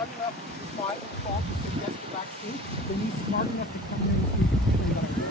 smart enough to file a form to say yes to vaccine, then he's smart enough to come in and say that I did.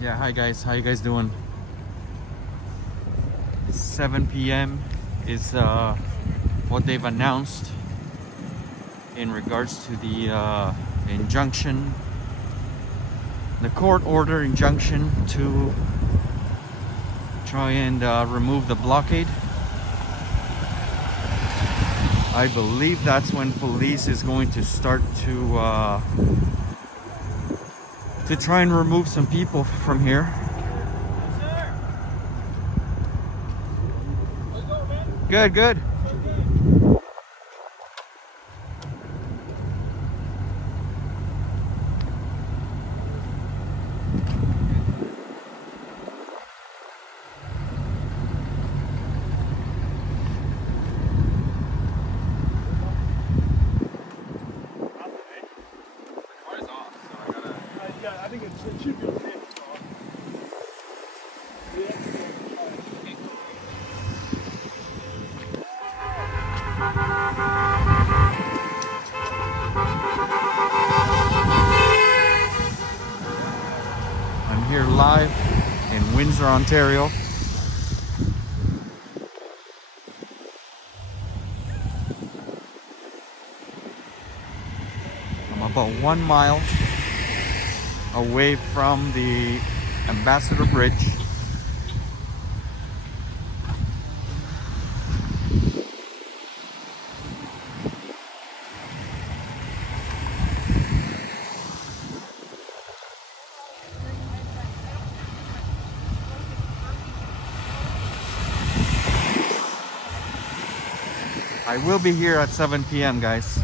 Yeah, hi guys, how you guys doing? 7 p.m. is what they've announced in regards to the injunction, the court order injunction to try and remove the blockade. I believe that's when police is going to start to try and remove some people from here. Good, good. I think it should be okay. I'm here live in Windsor, Ontario. I'm about 1 mile away from the Ambassador Bridge. I will be here at 7 p.m. guys.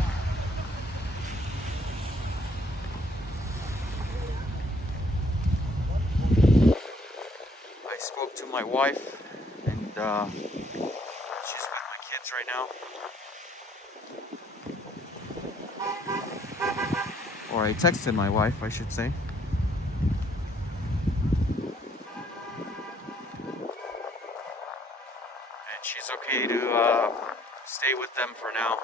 I spoke to my wife and she's with my kids right now. Or I texted my wife, I should say. And she's okay to stay with them for now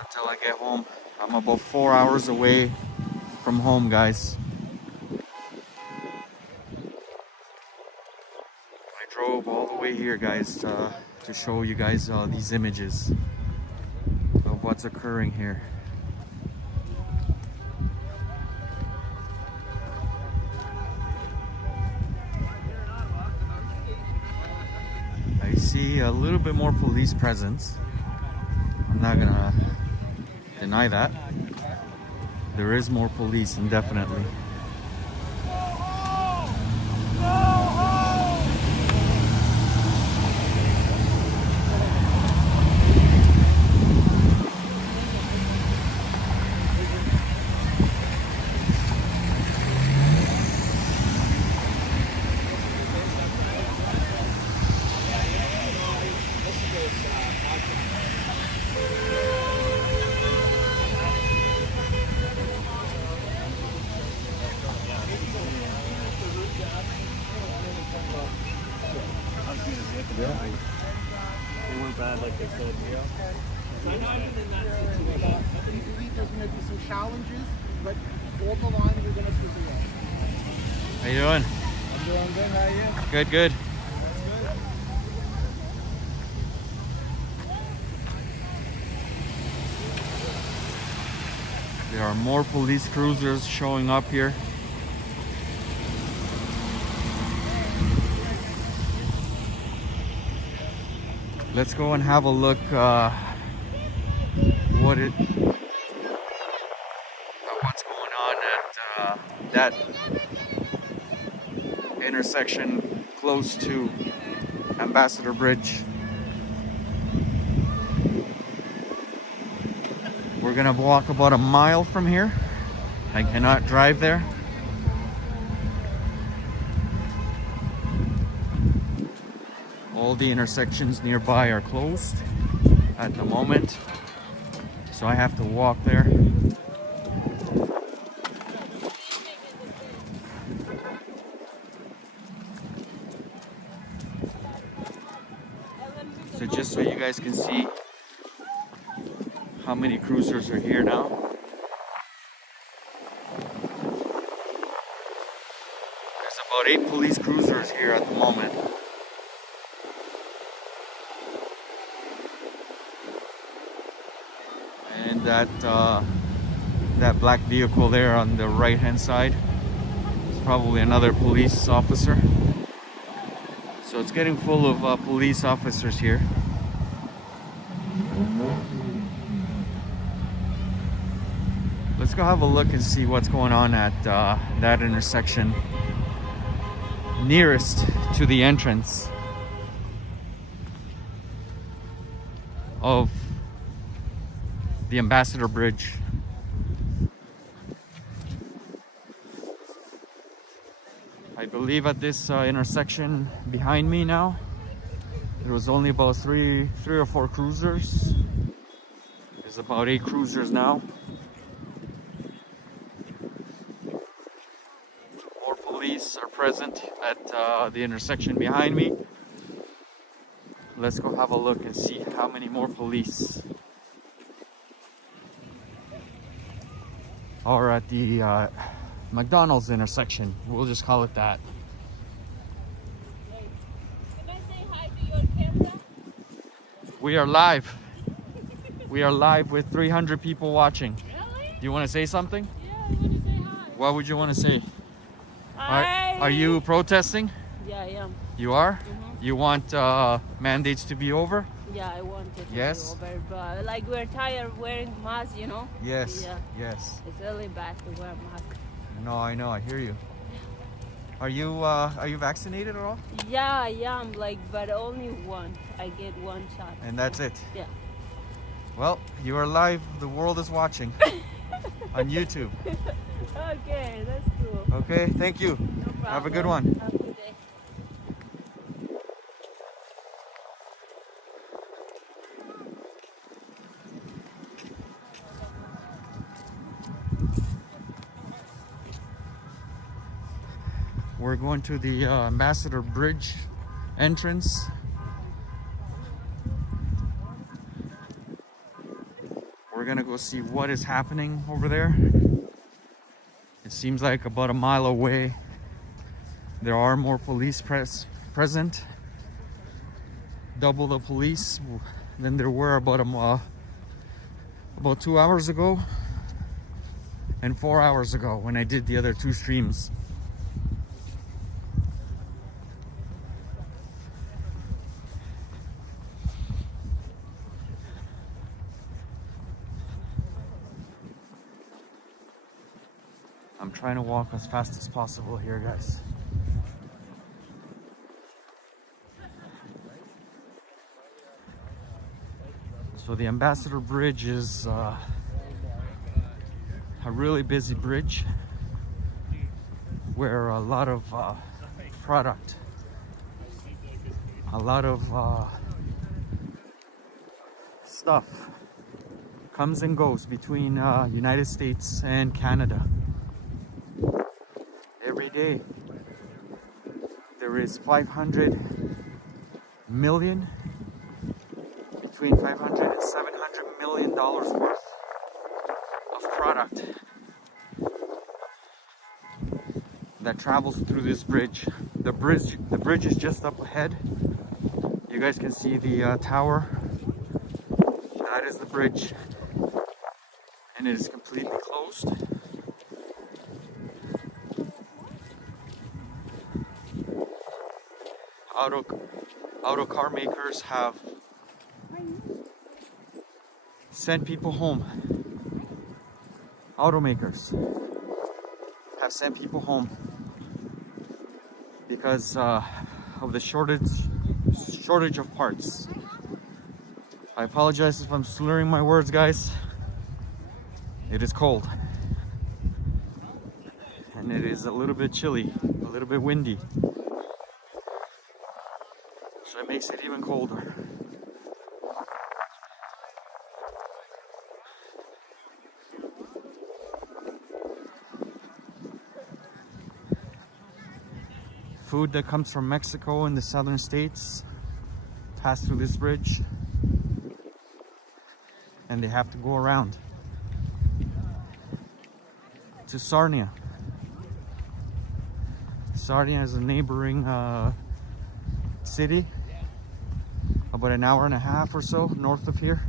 until I get home. I'm about 4 hours away from home, guys. I drove all the way here, guys, to show you guys these images of what's occurring here. I see a little bit more police presence. I'm not gonna deny that. There is more police, indefinitely. Yeah. They weren't bad like they said. I believe there's going to be some challenges, but all the line we're going to prevail. How you doing? I'm doing good. How are you? Good, good. There are more police cruisers showing up here. Let's go and have a look what's going on at that intersection close to Ambassador Bridge. We're gonna walk about a mile from here. I cannot drive there. All the intersections nearby are closed at the moment, so I have to walk there. So just so you guys can see how many cruisers are here now. There's about 8 police cruisers here at the moment. And that black vehicle there on the right hand side is probably another police officer. So it's getting full of police officers here. Let's go have a look and see what's going on at that intersection nearest to the entrance of the Ambassador Bridge. I believe at this intersection behind me now, there was only about three or four cruisers. There's about 8 cruisers now. More police are present at the intersection behind me. Let's go have a look and see how many more police are at the McDonald's intersection. We'll just call it that. Can I say hi to your camera? We are live. We are live with 300 people watching. Really? You want to say something? Yeah, I want to say hi. What would you want to say? Hi. Are you protesting? Yeah, I am. You are? Mhm. You want mandates to be over? Yeah, I want it to Yes? be over, but like we're tired of wearing masks, you know? Yes. Yeah. Yes. It's really bad to wear a mask. No, I know. I hear you. Are you vaccinated at all? Yeah, I am, like, but only one. I get one shot. And that's it. Yeah. Well, you are live. The world is watching on YouTube. Okay, that's cool. Okay, thank you. No problem. Have a good one. Have a good day. We're going to the Ambassador Bridge entrance. We're gonna go see what is happening over there. It seems like about a mile away there are more police present. Double the police than there were about 2 hours ago and 4 hours ago when I did the other 2 streams. I'm trying to walk as fast as possible here, guys. So the Ambassador Bridge is a really busy bridge where a lot of product, a lot of stuff comes and goes between United States and Canada. Every day there is 500 million, between 500 and 700 million dollars worth of product that travels through this bridge. The bridge is just up ahead. You guys can see the tower. That is the bridge, and it is completely closed. Auto car makers have sent people home. Automakers have sent people home because of the shortage of parts. I apologize if I'm slurring my words, guys. It is cold. And it is a little bit chilly, a little bit windy. So it makes it even colder. Food that comes from Mexico and the southern states pass through this bridge, and they have to go around to Sarnia. Sarnia is a neighboring city, about an hour and a half or so north of here,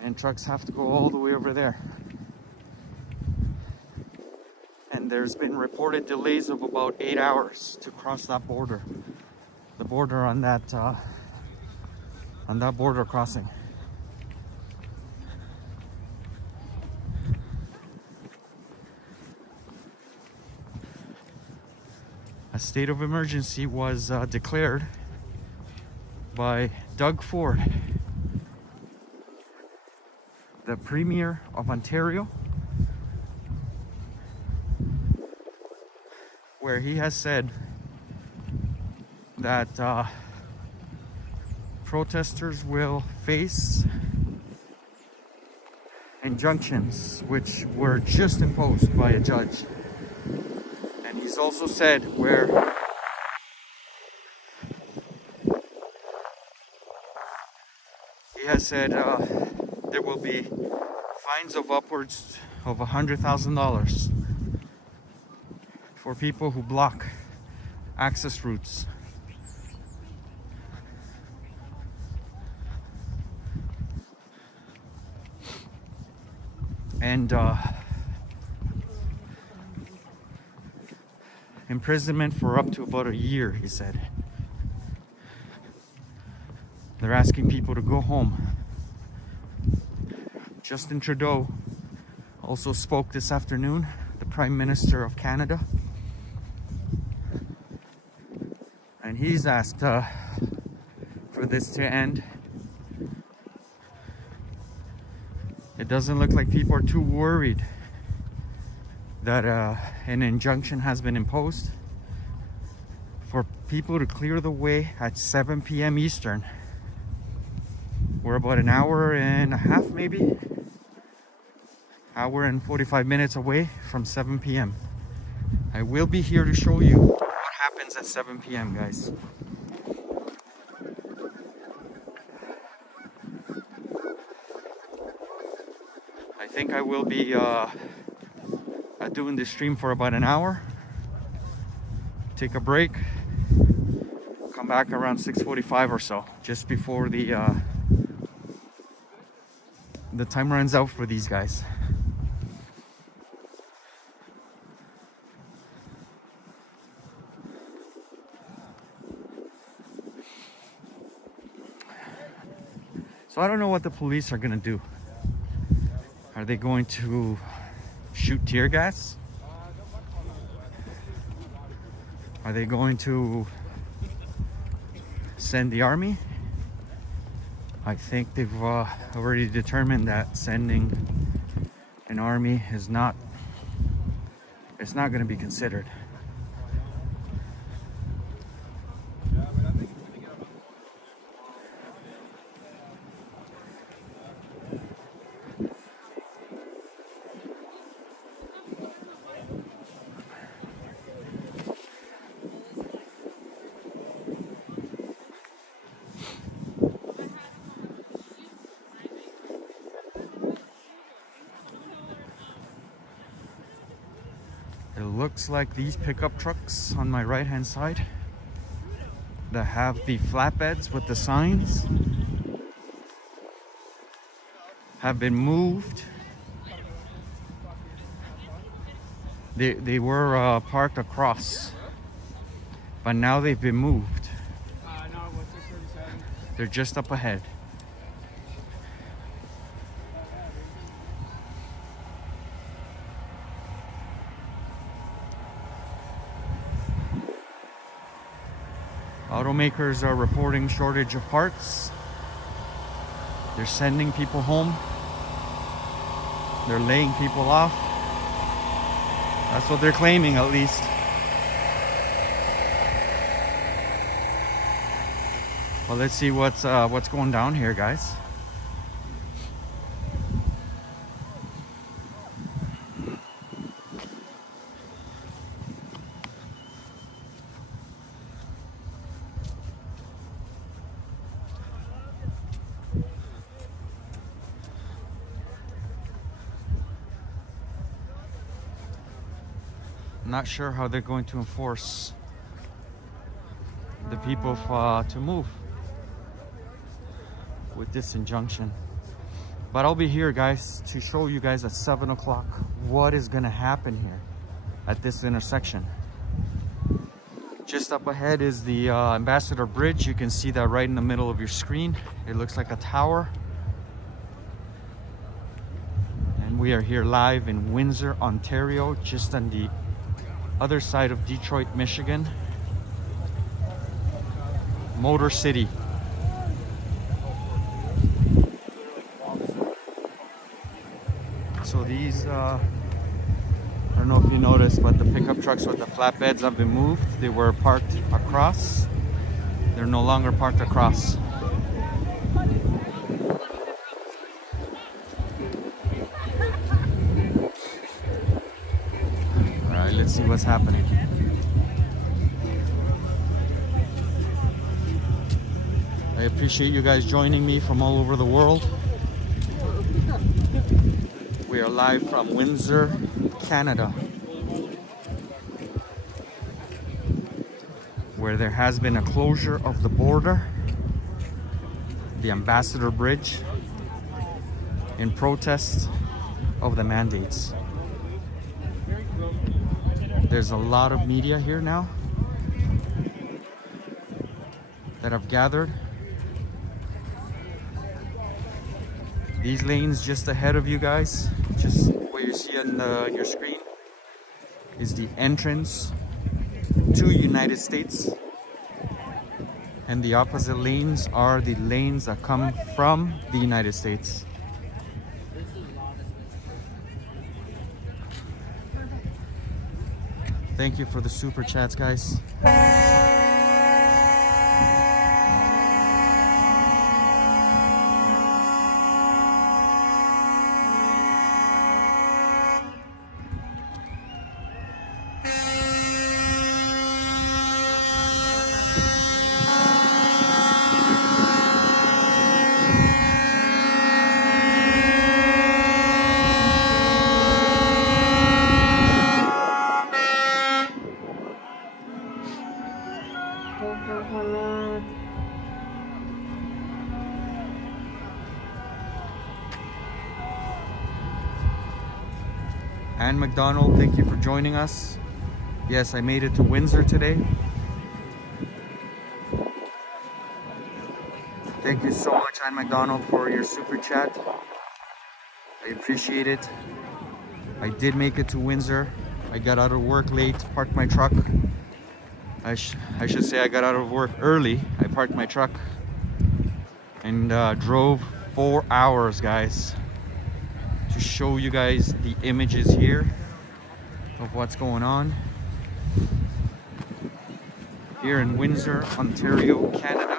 and trucks have to go all the way over there. And there's been reported delays of about 8 hours to cross that border. The border on that border crossing. A state of emergency was declared by Doug Ford, the Premier of Ontario, where he has said that protesters will face injunctions which were just imposed by a judge. And he's also said where he has said there will be fines of upwards of $100,000 for people who block access routes. And imprisonment for up to about a year, he said. They're asking people to go home. Justin Trudeau also spoke this afternoon, the Prime Minister of Canada. And he's asked for this to end. It doesn't look like people are too worried that an injunction has been imposed for people to clear the way at 7 p.m. Eastern. We're about an hour and a half, maybe hour and 45 minutes away from 7 p.m. I will be here to show you what happens at 7 p.m. guys. I think I will be doing this stream for about an hour, take a break, come back around 6:45 or so, just before the time runs out for these guys. So I don't know what the police are gonna do. Are they going to shoot tear gas? Are they going to send the army? I think they've already determined that sending an army is not going to be considered. It looks like these pickup trucks on my right hand side that have the flatbeds with the signs have been moved. They were parked across, but now they've been moved. They're just up ahead. Automakers are reporting shortage of parts. They're sending people home. They're laying people off. That's what they're claiming, at least. Well, let's see what's going down here, guys. Not sure how they're going to enforce the people to move with this injunction. But I'll be here, guys, to show you guys at 7 o'clock what is going to happen here at this intersection. Just up ahead is the Ambassador Bridge. You can see that right in the middle of your screen. It looks like a tower. And we are here live in Windsor, Ontario, just on the other side of Detroit, Michigan. Motor City. So these, I don't know if you noticed, but the pickup trucks with the flatbeds have been moved. They were parked across. They're no longer parked across. Alright, let's see what's happening. I appreciate you guys joining me from all over the world. We are live from Windsor, Canada, where there has been a closure of the border, the Ambassador Bridge, in protest of the mandates. There's a lot of media here now that have gathered. These lanes just ahead of you guys, just what you see on your screen, is the entrance to United States. And the opposite lanes are the lanes that come from the United States. Thank you for the super chats, guys. Ann McDonald, thank you for joining us. Yes, I made it to Windsor today. Thank you so much, Ann McDonald, for your super chat. I appreciate it. I did make it to Windsor. I got out of work late, parked my truck. I should say I got out of work early. I parked my truck and drove 4 hours, guys, to show you guys the images here of what's going on here in Windsor, Ontario, Canada.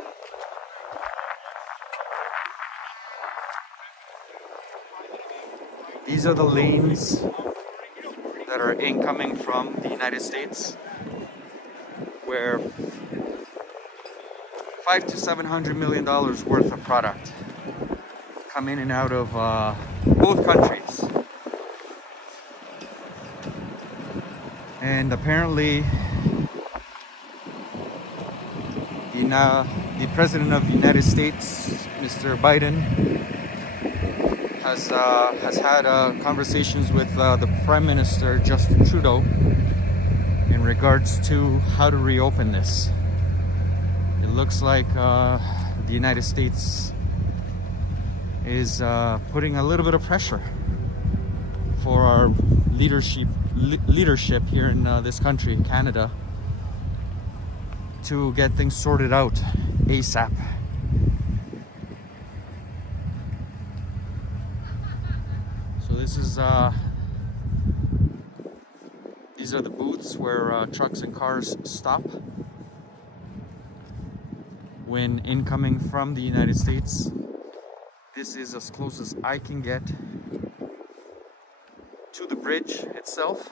These are the lanes that are incoming from the United States, where $500 to $700 million worth of product come in and out of both countries. And apparently the President of the United States, Mr. Biden, has had conversations with the Prime Minister, Justin Trudeau, in regards to how to reopen this. It looks like the United States is putting a little bit of pressure for our leadership here in this country, Canada, to get things sorted out ASAP. So this is these are the booths where trucks and cars stop when incoming from the United States. This is as close as I can get to the bridge itself.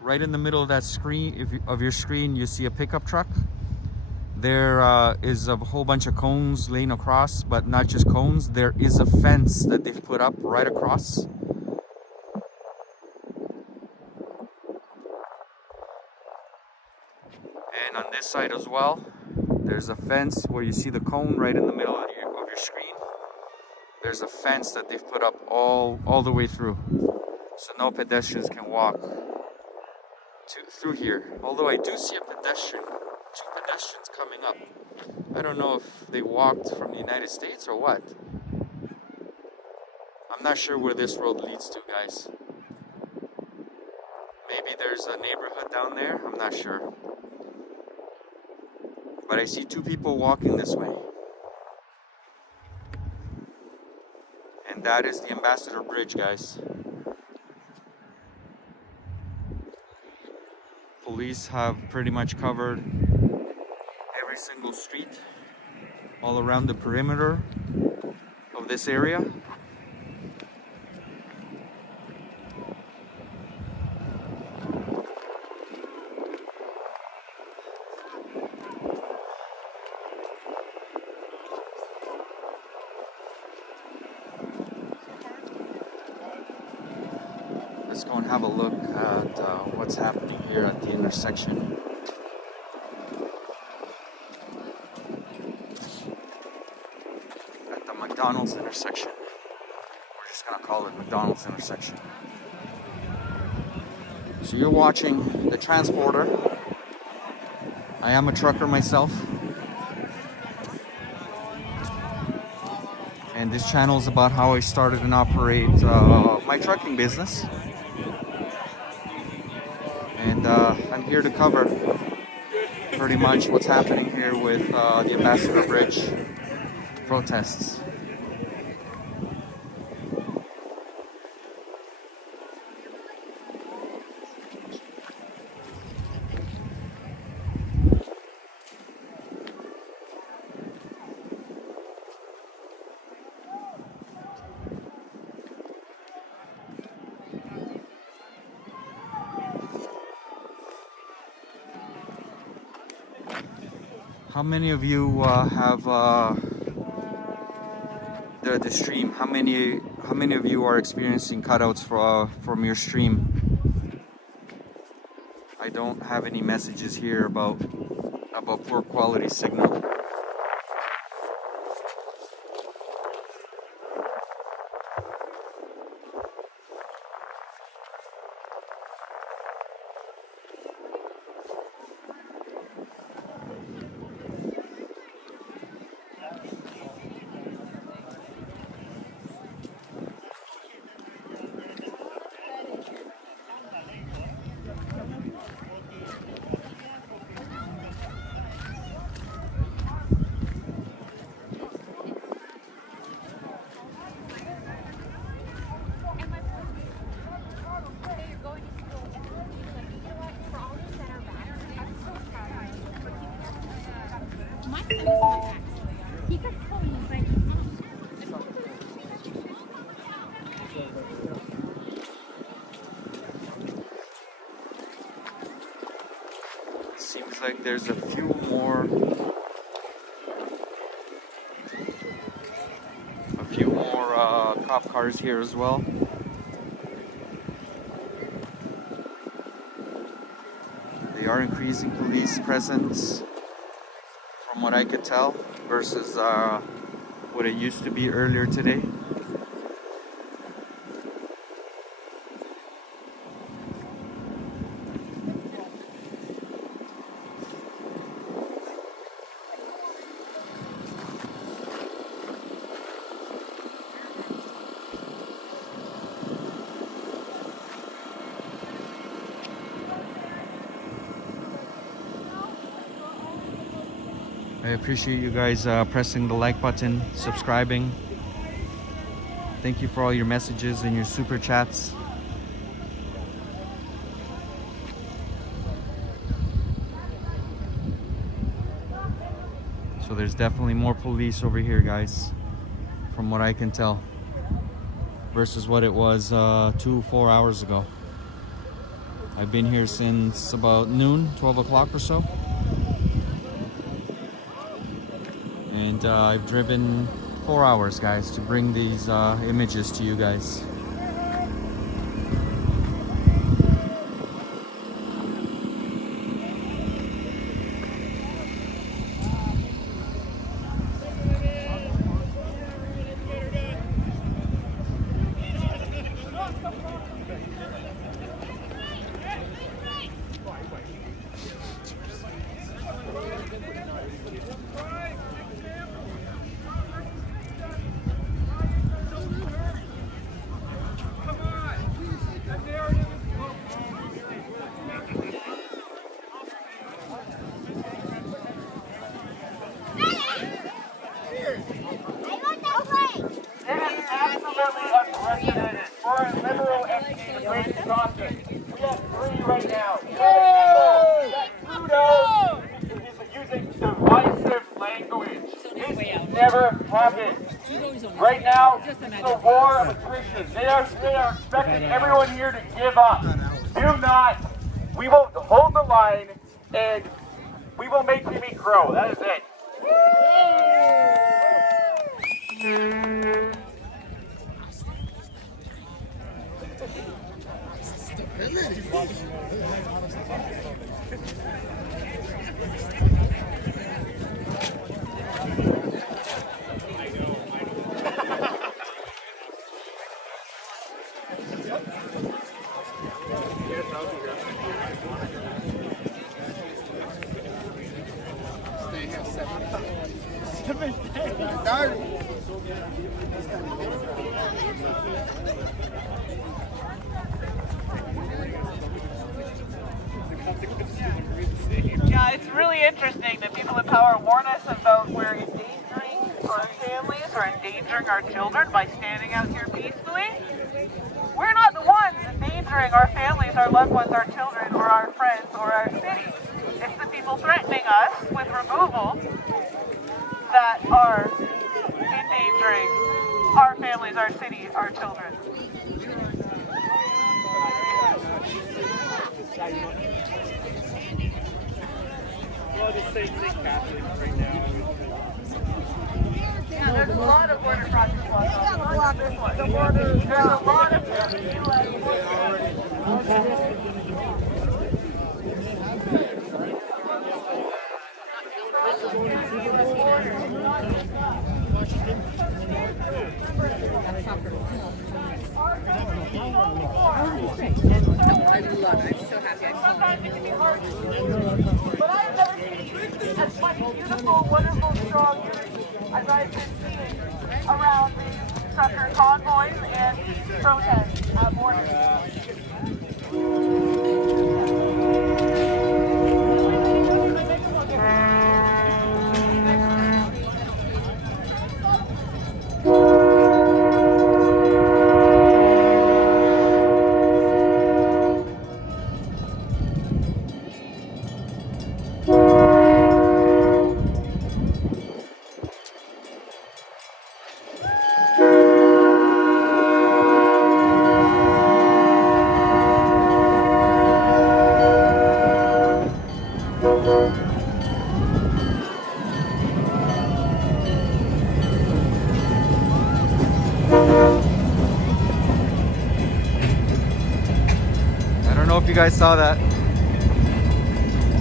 Right in the middle of that screen, of your screen, you see a pickup truck. There is a whole bunch of cones laying across, but not just cones. There is a fence that they've put up right across. And on this side as well, there's a fence where you see the cone right in the middle of your screen. There's a fence that they've put up all the way through, so no pedestrians can walk through here. Although I do see two pedestrians coming up. I don't know if they walked from the United States or what. I'm not sure where this road leads to, guys. Maybe there's a neighborhood down there, I'm not sure. But I see two people walking this way. And that is the Ambassador Bridge, guys. Police have pretty much covered every single street all around the perimeter of this area. Let's go and have a look at what's happening here at the intersection. At the McDonald's intersection. We're just gonna call it McDonald's intersection. So you're watching the transporter. I am a trucker myself. And this channel is about how I started and operate my trucking business. And I'm here to cover pretty much what's happening here with the Ambassador Bridge protests. How many of you have the stream? How many of you are experiencing cutouts from your stream? I don't have any messages here about poor quality signal. Seems like there's a few more cop cars here as well. They are increasing police presence from what I could tell versus what it used to be earlier today. I appreciate you guys pressing the like button, subscribing. Thank you for all your messages and your super chats. So there's definitely more police over here, guys, from what I can tell, versus what it was 4 hours ago. I've been here since about noon, 12 o'clock or so. And I've driven 4 hours, guys, to bring these images to you guys. Never happened. Right now, it's a war of attrition. They are expecting everyone here to give up. Do not. We will hold the line, and we will make Jimmy grow. That is it. Yeah, it's really interesting that people in power warn us about we're endangering our families or endangering our children by standing out here peacefully. We're not the ones endangering our families, our loved ones, our children, or our friends, or our city. It's the people threatening us with removal that are endangering our families, our city, our children. Well, the same thing happening right now. Yeah, there's a lot of border crossings going on. Not just this one. There's a lot of I'm so happy sometimes it can be hard to do. But I've never seen as much beautiful, wonderful, strong unity as I've been seeing around these trucker convoys and protests at borders. You guys saw that.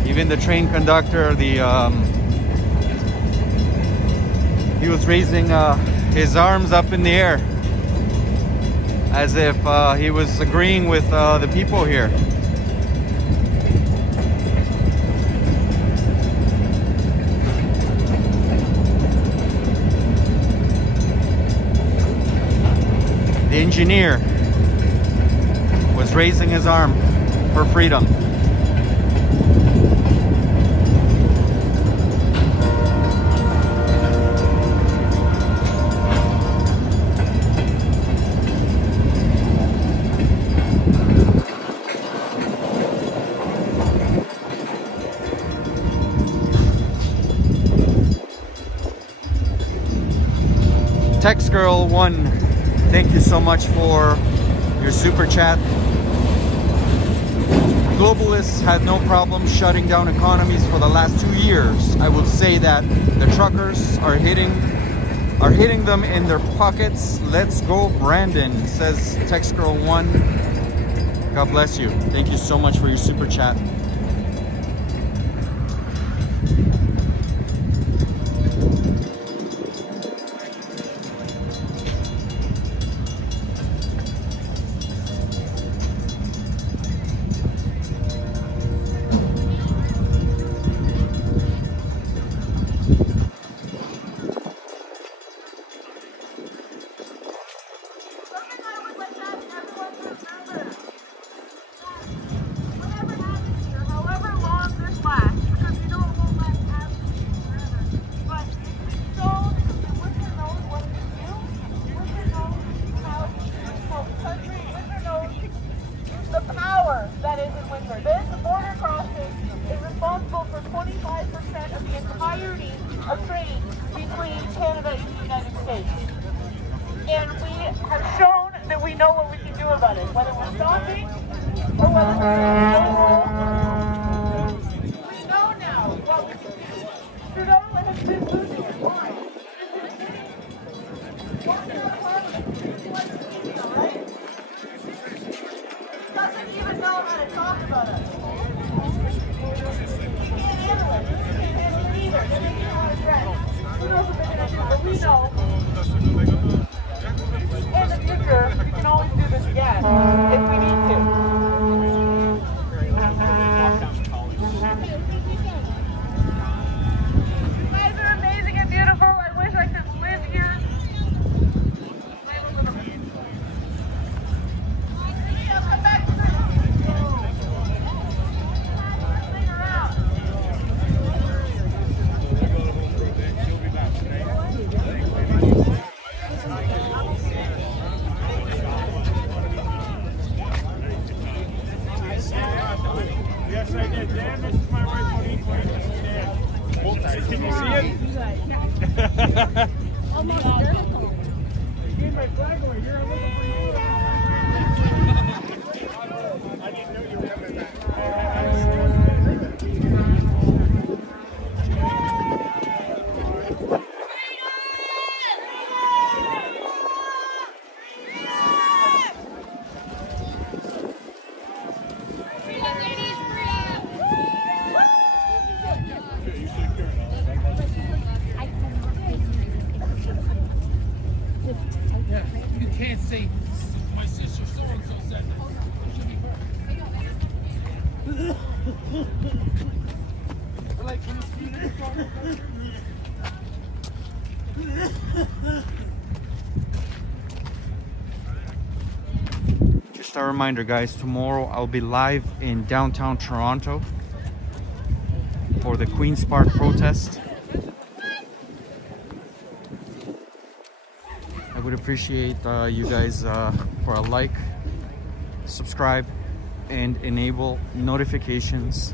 Even the train conductor, he was raising his arms up in the air as if he was agreeing with the people here. The engineer was raising his arm for freedom. Text Girl 1, thank you so much for your super chat. Globalists had no problem shutting down economies for the last 2 years. I would say that the truckers are hitting them in their pockets. Let's go, Brandon, says Text Girl 1. God bless you. Thank you so much for your super chat. Just a reminder, guys, tomorrow I'll be live in downtown Toronto for the Queen's Park protest. I would appreciate you guys for a like, subscribe, and enable notifications.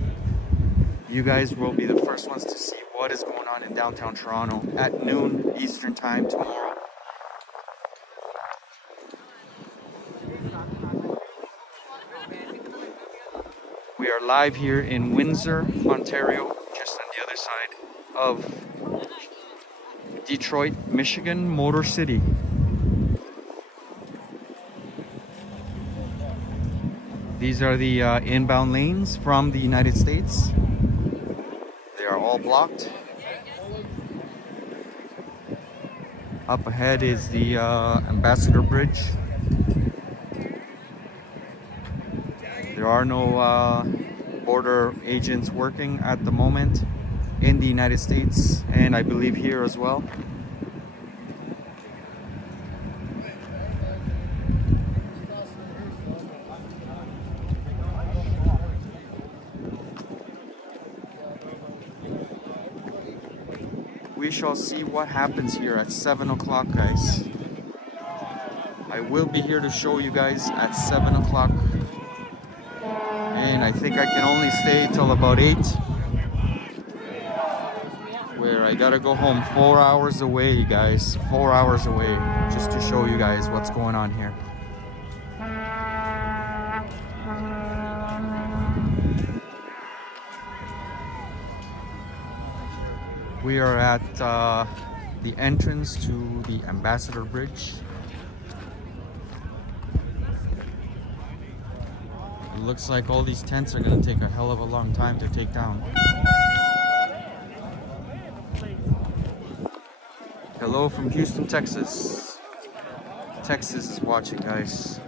You guys will be the first ones to see what is going on in downtown Toronto at noon Eastern time tomorrow. We are live here in Windsor, Ontario, just on the other side of Detroit, Michigan, Motor City. These are the inbound lanes from the United States. They are all blocked. Up ahead is the Ambassador Bridge. There are no border agents working at the moment in the United States, and I believe here as well. We shall see what happens here at 7 o'clock, guys. I will be here to show you guys at 7 o'clock. And I think I can only stay till about 8. Where Windsor. I gotta go home. 4 hours away, guys. 4 hours away, just to show you guys what's going on here. We are at the entrance to the Ambassador Bridge. It looks like all these tents are going to take a hell of a long time to take down. Hello from Houston, Texas. Texas is watching, guys.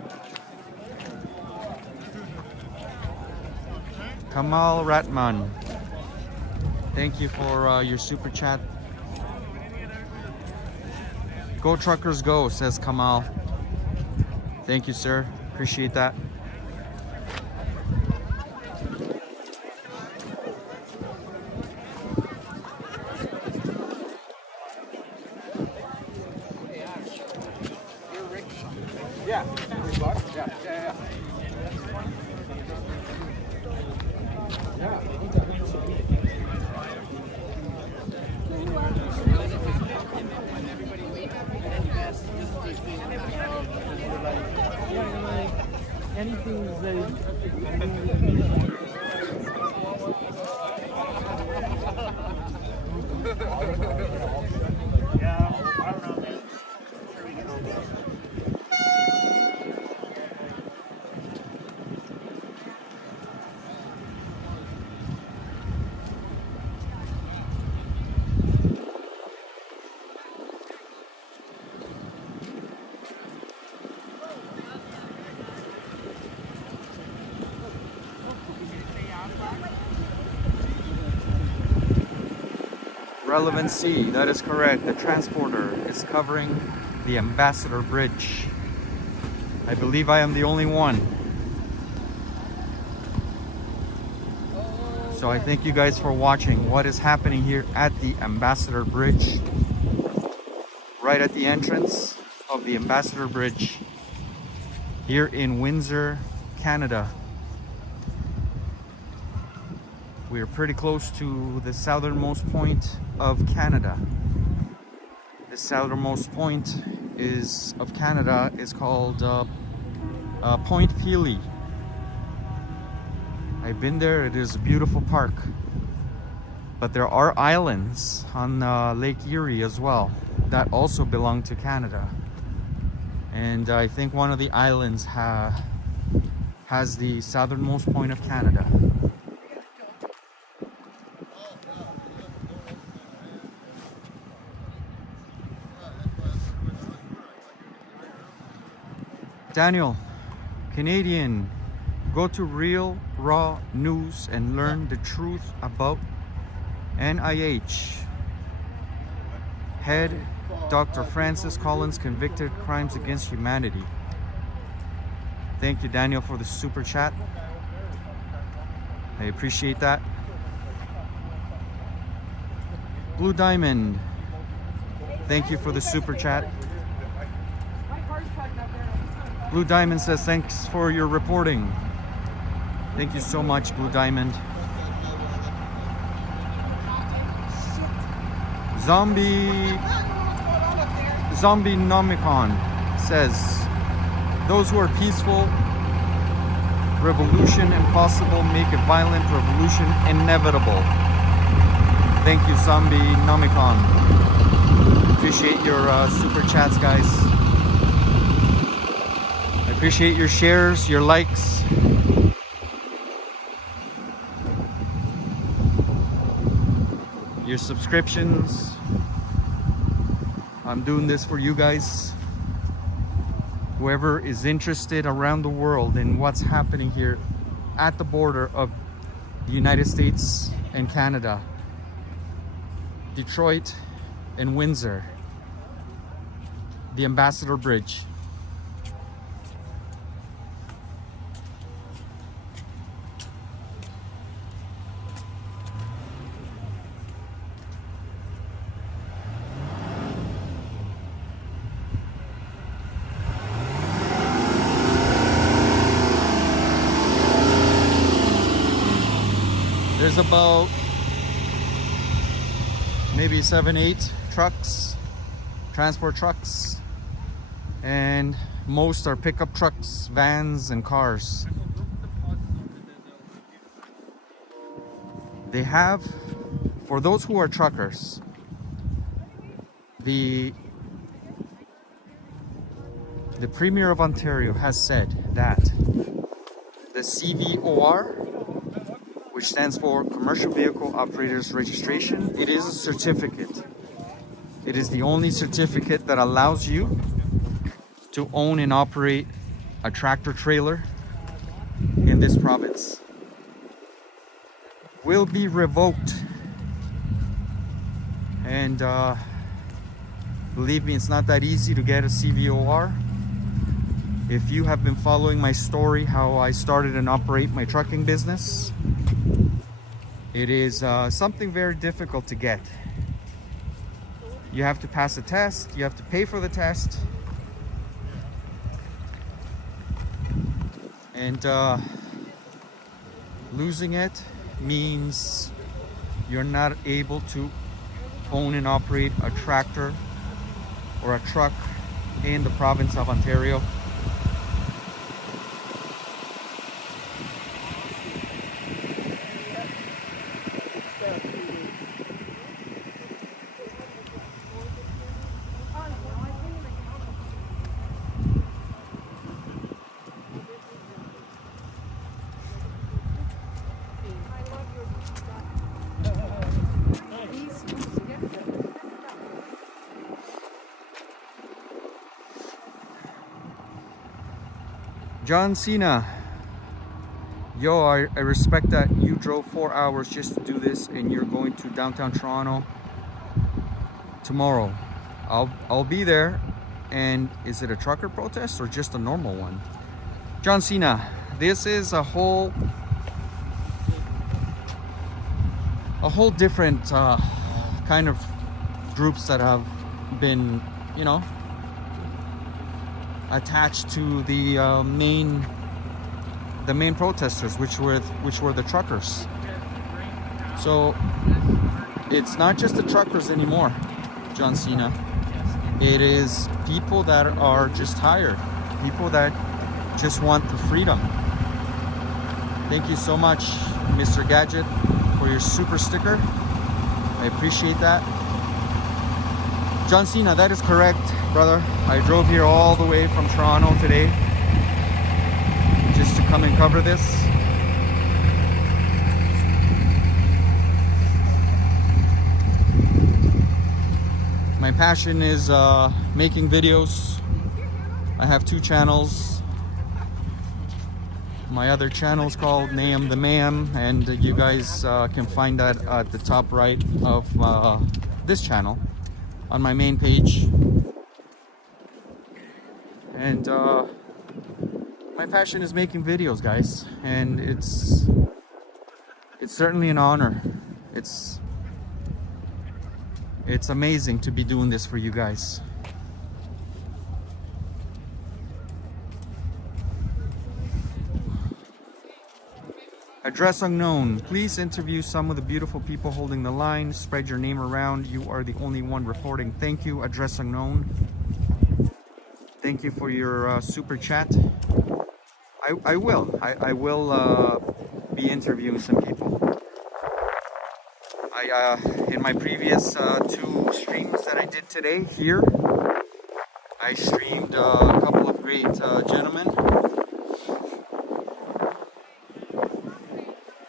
Kamal Ratman, thank you for your super chat. Go truckers go, says Kamal. Thank you, sir. Appreciate that. Relevancy, that is correct. The transporter is covering the Ambassador Bridge. I believe I am the only one. So I thank you guys for watching what is happening here at the Ambassador Bridge. Right at the entrance of the Ambassador Bridge here in Windsor, Canada. We are pretty close to the southernmost point of Canada. The southernmost point of Canada is called Point Pelee. I've been there. It is a beautiful park. But there are islands on Lake Erie as well that also belong to Canada. And I think one of the islands has the southernmost point of Canada. Daniel, Canadian, go to Real Raw News and learn the truth about NIH. Head Dr. Francis Collins convicted crimes against humanity. Thank you, Daniel, for the super chat. I appreciate that. Blue Diamond, thank you for the super chat. Blue Diamond says, thanks for your reporting. Thank you so much, Blue Diamond. Zombie Nomicon says, those who are peaceful, revolution impossible, make a violent revolution inevitable. Thank you, Zombie Nomicon. Appreciate your super chats, guys. Appreciate your shares, your likes. Your subscriptions. I'm doing this for you guys. Whoever is interested around the world in what's happening here at the border of the United States and Canada. Detroit and Windsor. The Ambassador Bridge. There's about maybe 7, 8 trucks, transport trucks, and most are pickup trucks, vans, and cars. They have, for those who are truckers, the Premier of Ontario has said that the CVOR, which stands for Commercial Vehicle Operators Registration, it is a certificate. It is the only certificate that allows you to own and operate a tractor trailer in this province. Will be revoked, and believe me, it's not that easy to get a CVOR. If you have been following my story, how I started and operate my trucking business, it is something very difficult to get. You have to pass a test, you have to pay for the test, and losing it means you're not able to own and operate a tractor or a truck in the province of Ontario. John Cena, yo, I respect that you drove 4 hours just to do this, and you're going to downtown Toronto tomorrow. I'll be there. And is it a trucker protest or just a normal one? John Cena, this is a whole different kind of groups that have been, you know, attached to the main protesters, which were the truckers. So it's not just the truckers anymore, John Cena. It is people that are just tired, people that just want the freedom. Thank you so much, Mr. Gadget, for your super sticker. I appreciate that. John Cena, that is correct, brother. I drove here all the way from Toronto today just to come and cover this. My passion is making videos. I have 2 channels. My other channel is called Nayam the Ma'am, and you guys can find that at the top right of this channel on my main page. And my passion is making videos, guys, and it's certainly an honor. It's amazing to be doing this for you guys. Address unknown. Please interview some of the beautiful people holding the line. Spread your name around. You are the only one reporting. Thank you, Address unknown. Thank you for your super chat. I will be interviewing some people. In my previous 2 streams that I did today here, I streamed a couple of great gentlemen,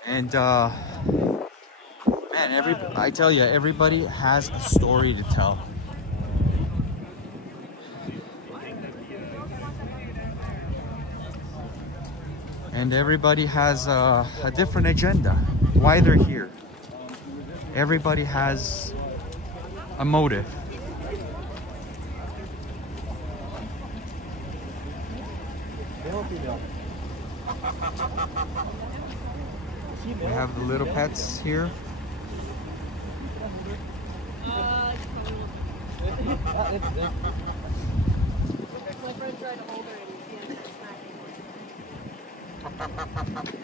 and man, I tell you, everybody has a story to tell. And everybody has a different agenda, why they're here. Everybody has a motive. We have the little pets here. My friend tried to hold her and he ended up smacking.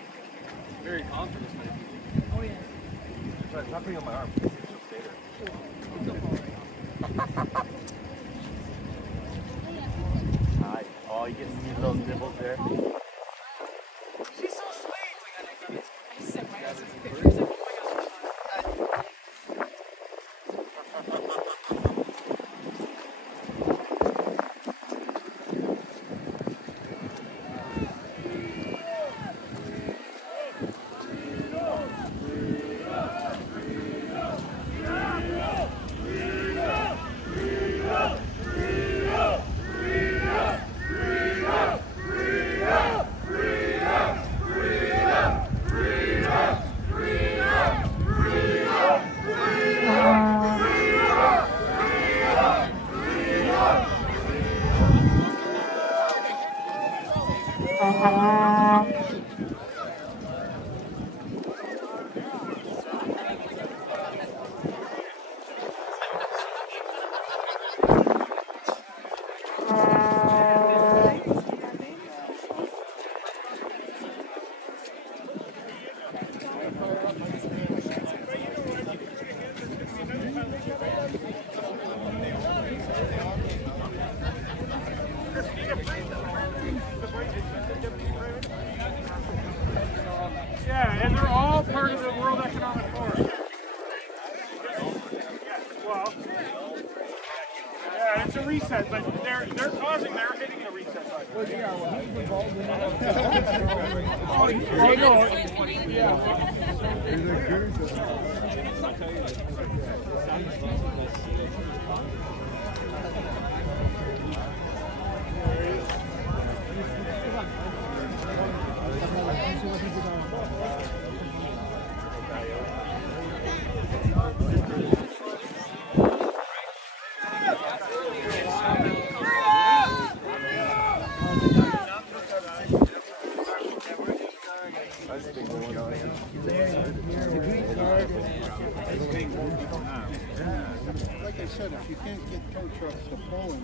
Very confident. Oh yeah. Not putting on my arm. She'll stay there. Hi. Oh, you getting these little nibbles there? She's so sweet. Yeah, and they're all part of the World Economic Forum. Well, yeah, it's a reset, but they're hitting a reset button. Well, yeah, well, he's involved in that. Like I said, if you can't get tow trucks to pull in,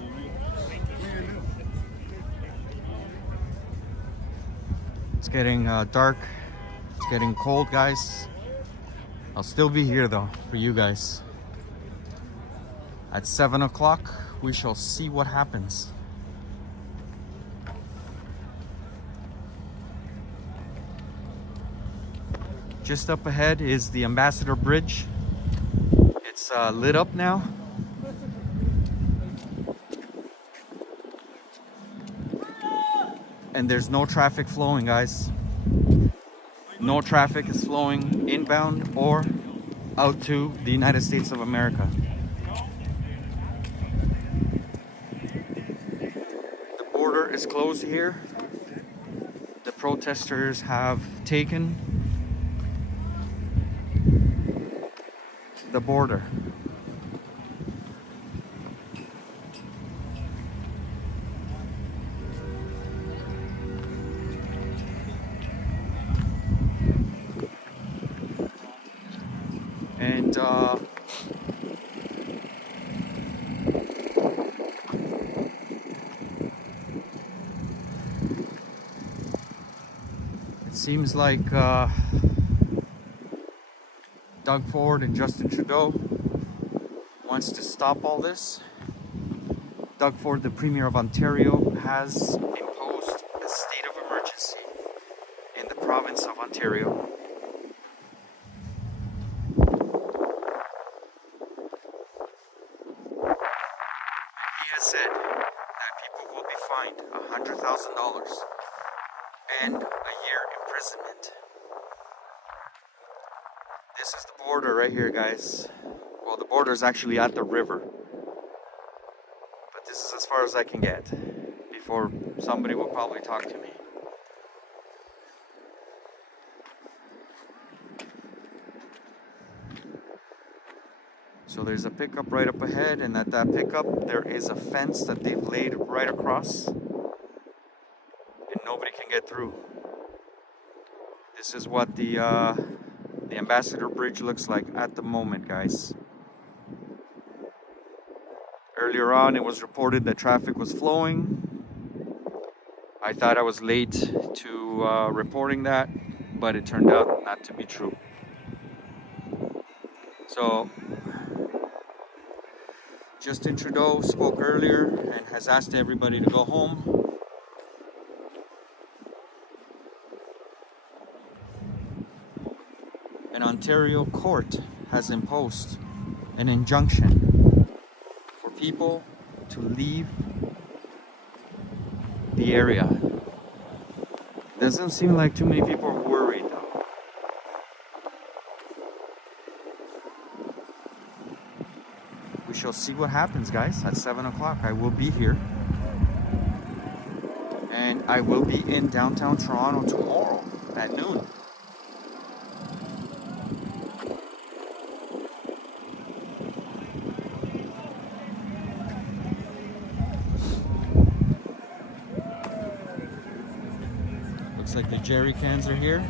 It's getting dark. It's getting cold, guys. I'll still be here though for you guys. At 7 o'clock, we shall see what happens. Just up ahead is the Ambassador Bridge. It's lit up now. And there's no traffic flowing, guys. No traffic is flowing inbound or out to the United States of America. The border is closed here. The protesters have taken the border. And it seems like Doug Ford and Justin Trudeau wants to stop all this. Doug Ford, the Premier of Ontario, has imposed a state of emergency in the province of Ontario. He has said that people will be fined $100,000 and a year imprisonment. This is the border right here, guys. Well, the border is actually at the river. But this is as far as I can get before somebody will probably talk to me. So there's a pickup right up ahead, and at that pickup there is a fence that they've laid right across, and nobody can get through. This is what the Ambassador Bridge looks like at the moment, guys. Earlier on, it was reported that traffic was flowing. I thought I was late to reporting that, but it turned out not to be true. So Justin Trudeau spoke earlier and has asked everybody to go home. An Ontario court has imposed an injunction for people to leave the area. Doesn't seem like too many people are worried though. We shall see what happens, guys. At 7 o'clock I will be here. And I will be in downtown Toronto tomorrow at noon. Looks like the jerry cans are here.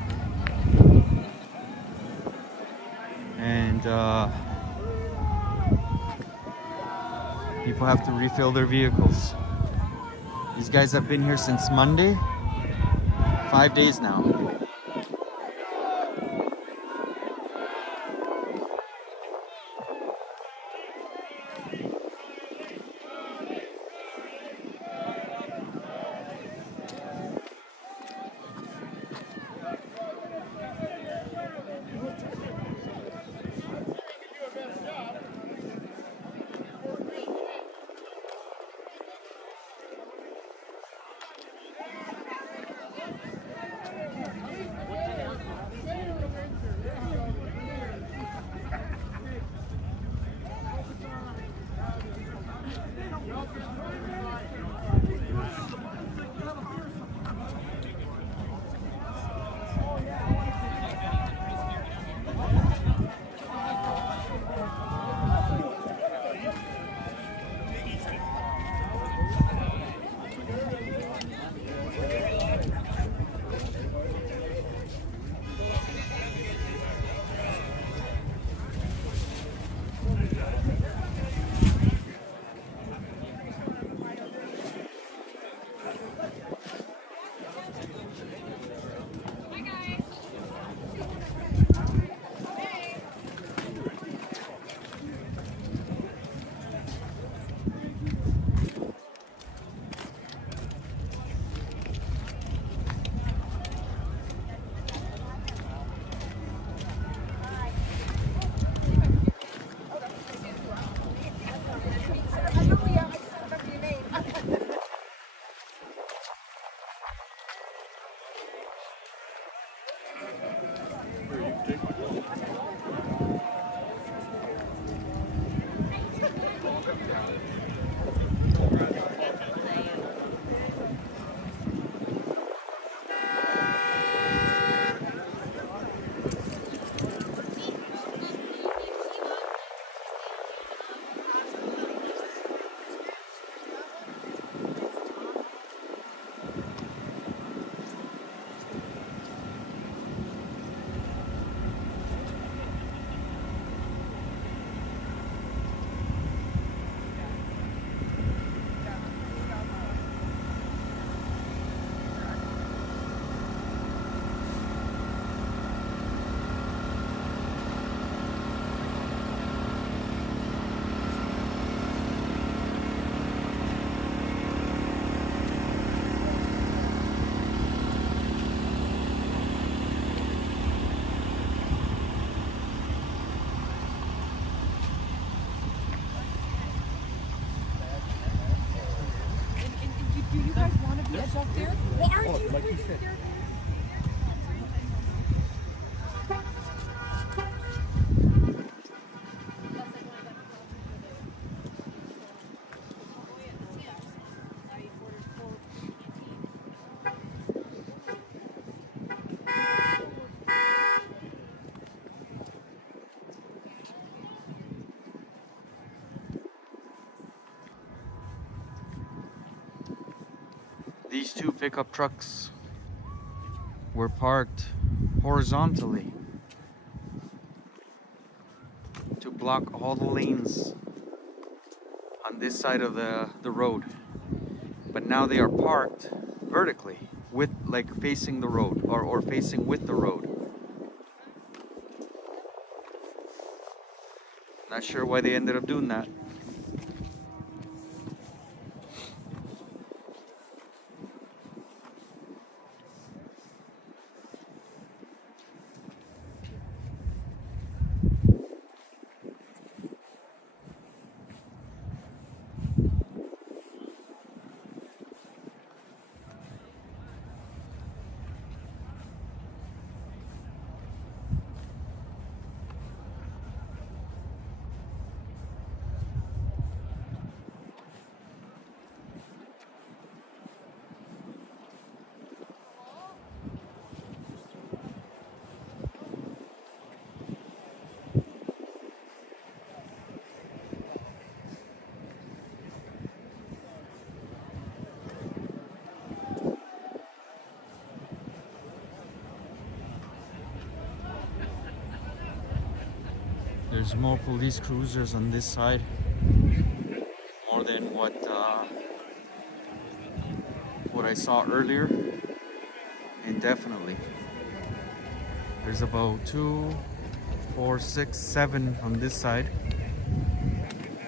And people have to refill their vehicles. These guys have been here since Monday. 5 days now. These two pickup trucks were parked horizontally to block all the lanes on this side of the road. But now they are parked vertically, with like facing the road or facing with the road. Not sure why they ended up doing that. There's more police cruisers on this side, more than what I saw earlier. And definitely there's about 2, 4, 6, 7 on this side,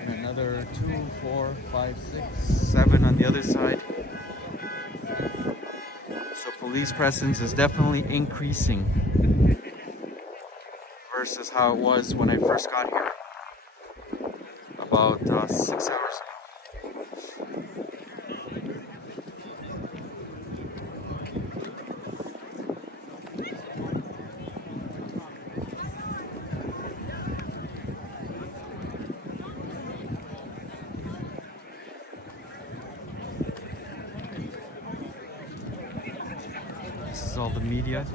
and another 2, 4, 5, 6, 7 on the other side. So police presence is definitely increasing versus how it was when I first got here about 6 hours ago. This is all the media.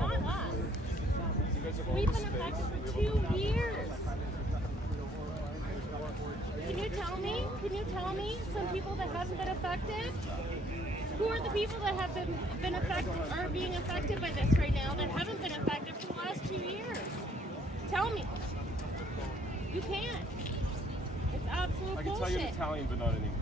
Not us. We've been affected for 2 years. Can you tell me some people that haven't been affected? Who are the people that have been affected, are being affected by this right now, that haven't been affected for the last 2 years? Tell me. You can't. It's absolute bullshit. I can tell you in Italian, but not in English.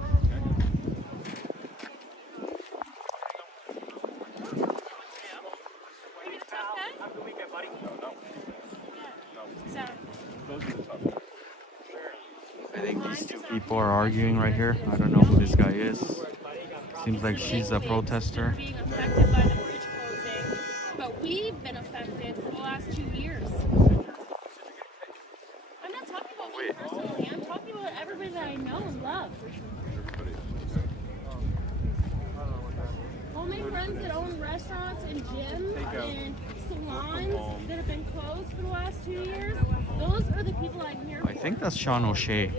I think these two people are arguing right here. I don't know who this guy is. Seems like she's a protester. Being affected by the bridge closing, but we've been affected for the last 2 years. I'm not talking about me personally. I'm talking about everybody that I know and love. All my friends that own restaurants and gyms and salons that have been closed for the last 2 years, those are the people I'm here for. I think that's Sean O'Shea.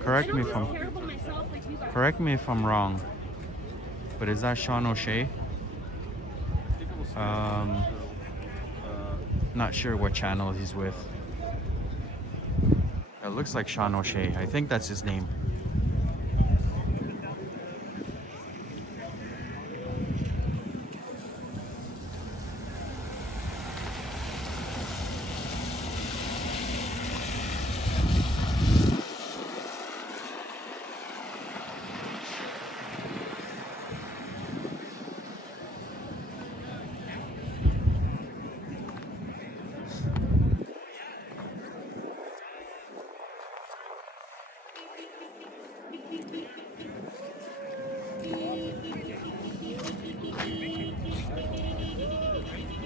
Correct me if I'm wrong. But is that Sean O'Shea? Not sure what channel he's with. It looks like Sean O'Shea. I think that's his name.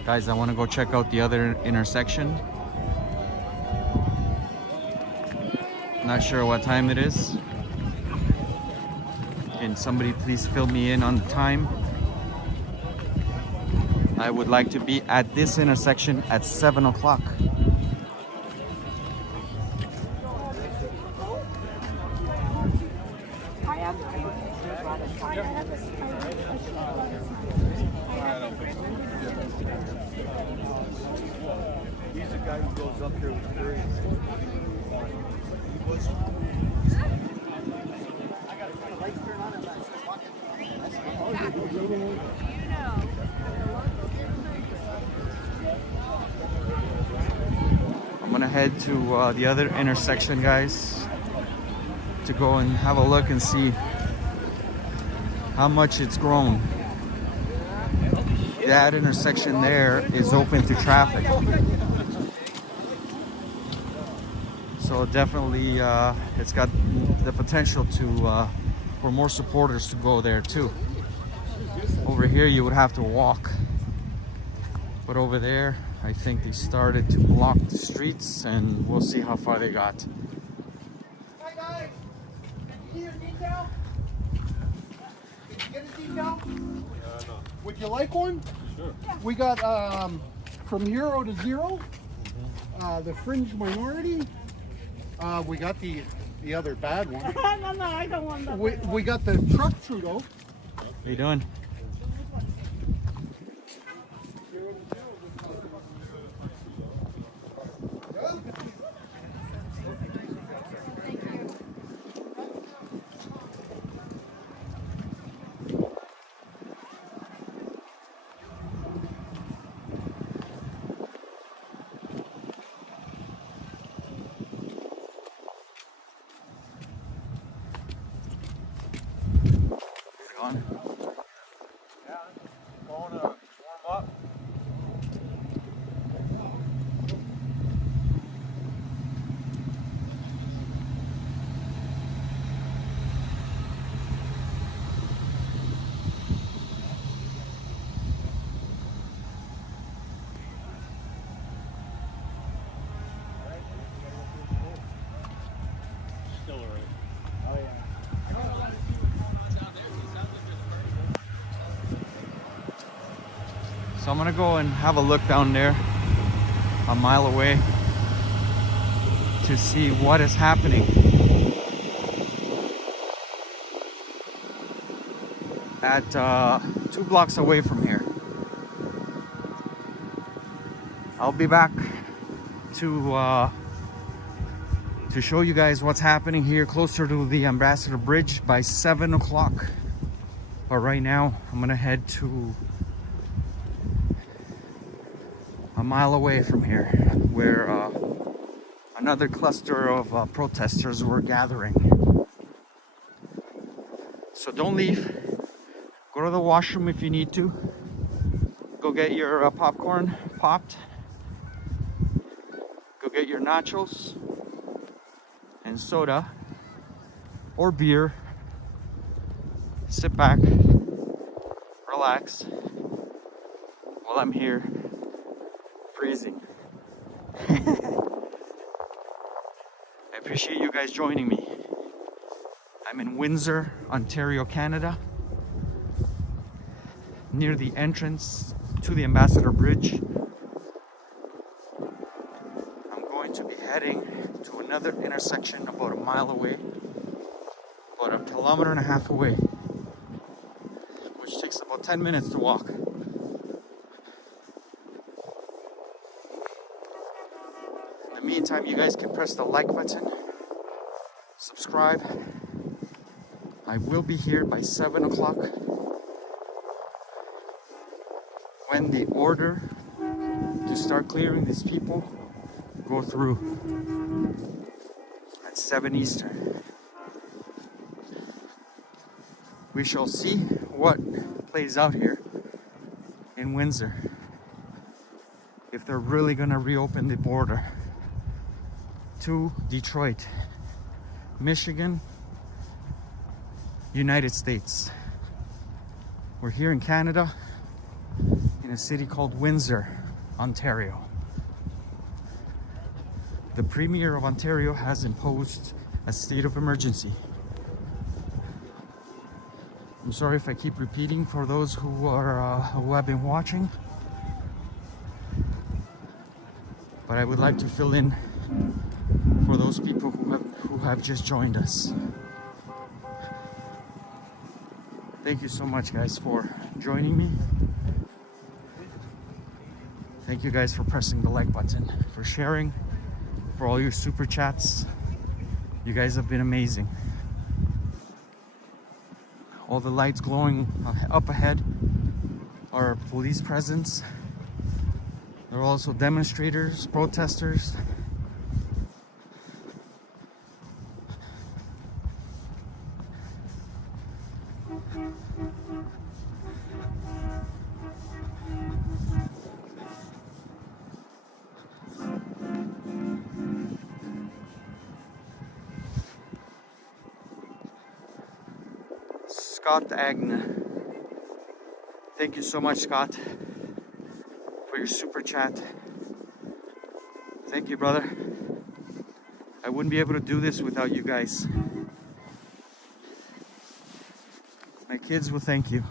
Guys, I want to go check out the other intersection. Not sure what time it is. Can somebody please fill me in on the time? I would like to be at this intersection at 7 o'clock. He's the guy who goes up there with Curry. I'm gonna head to the other intersection, guys, to go and have a look and see how much it's grown. That intersection there is open to traffic. So definitely it's got the potential to for more supporters to go there too. Over here you would have to walk. But over there, I think they started to block the streets, and we'll see how far they got. Hi guys, can you get a decal? Can you get a decal? No. Would you like one? Sure. We got from 0 to 0, the fringe minority. We got the other bad one. No, I don't want that. We got the truck Trudeau. How you doing? So I'm gonna go and have a look down there, a mile away, to see what is happening at 2 blocks away from here. I'll be back to show you guys what's happening here closer to the Ambassador Bridge by 7 o'clock. But right now, I'm gonna head to a mile away from here, where another cluster of protesters were gathering. So don't leave. Go to the washroom if you need to. Go get your popcorn popped. Go get your nachos and soda or beer. Sit back, relax while I'm here freezing. I appreciate you guys joining me. I'm in Windsor, Ontario, Canada, near the entrance to the Ambassador Bridge. I'm going to be heading to another intersection about a mile away, about 1.5 kilometers away, which takes about 10 minutes to walk. In the meantime, you guys can press the like button, subscribe. I will be here by 7 o'clock when the order to start clearing these people go through at 7 Eastern. We shall see what plays out here in Windsor, if they're really gonna reopen the border to Detroit, Michigan, United States. We're here in Canada, in a city called Windsor, Ontario. The Premier of Ontario has imposed a state of emergency. I'm sorry if I keep repeating for those who have been watching, but I would like to fill in for those people who have just joined us. Thank you so much, guys, for joining me. Thank you guys for pressing the like button, for sharing, for all your super chats. You guys have been amazing. All the lights glowing up ahead are police presence. There are also demonstrators, protesters. Scott Agna. Thank you so much, Scott, for your super chat. Thank you, brother. I wouldn't be able to do this without you guys. My kids will thank you.